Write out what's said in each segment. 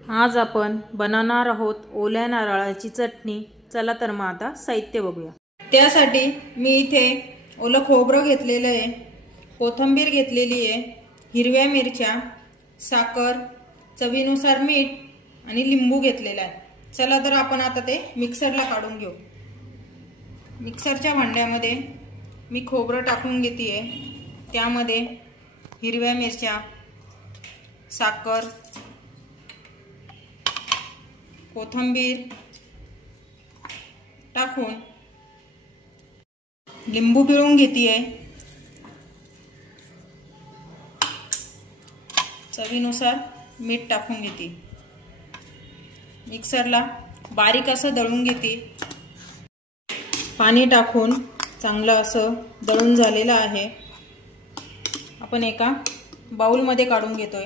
आज आपण बनवणार आहोत ओल्या नारळाची चटणी। चला तर मग आता साहित्य बघूया। त्यासाठी मी इथे ओलं खोबरं घेतलेलं आहे, कोथिंबीर घेतलेली आहे, हिरव्या मिरच्या, साखर, चवीनुसार मीठ आणि लिंबू घेतलेला आहे। चला तर आपण आता ते मिक्सरला काढून घेऊ। मिक्सरच्या भांड्यामध्ये मी खोबरं टाकून घेते, त्यामध्ये हिरव्या मिरच्या, साखर, कोथिंबीर टाकून लिंबू पिळून घेते, चवीनुसार मीठ टाकून घेते, मिक्सरला बारीक असं दळून घेते। पाणी टाकून चांगलं असं दळून झालेलं आहे। आपण एका बाउलमध्ये काढून घेतोय।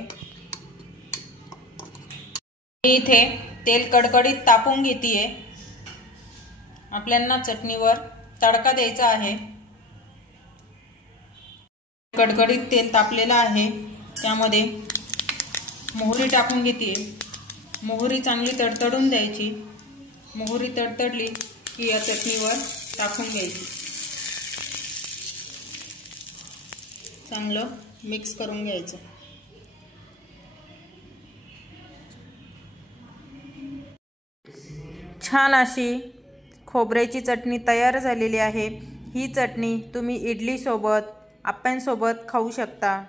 इथे तेल कडकडीत तापवून घेते, आपल्याला चटणीवर तडका द्यायचा आहे। कडकडीत तेल तापलेलं आहे, त्यामध्ये मोहरी टाकून घेते। मोहरी चांगली तडतडून द्यायची। मोहरी तडतडली की या चटणीवर टाकून घ्यायची, चांगलं मिक्स करून घ्यायचं। छान अशी खोबऱ्याची चटणी तयार झालेली आहे। ही चटणी तुम्ही इडली सोबत, आप्प्यांसोबत खाऊ शकता।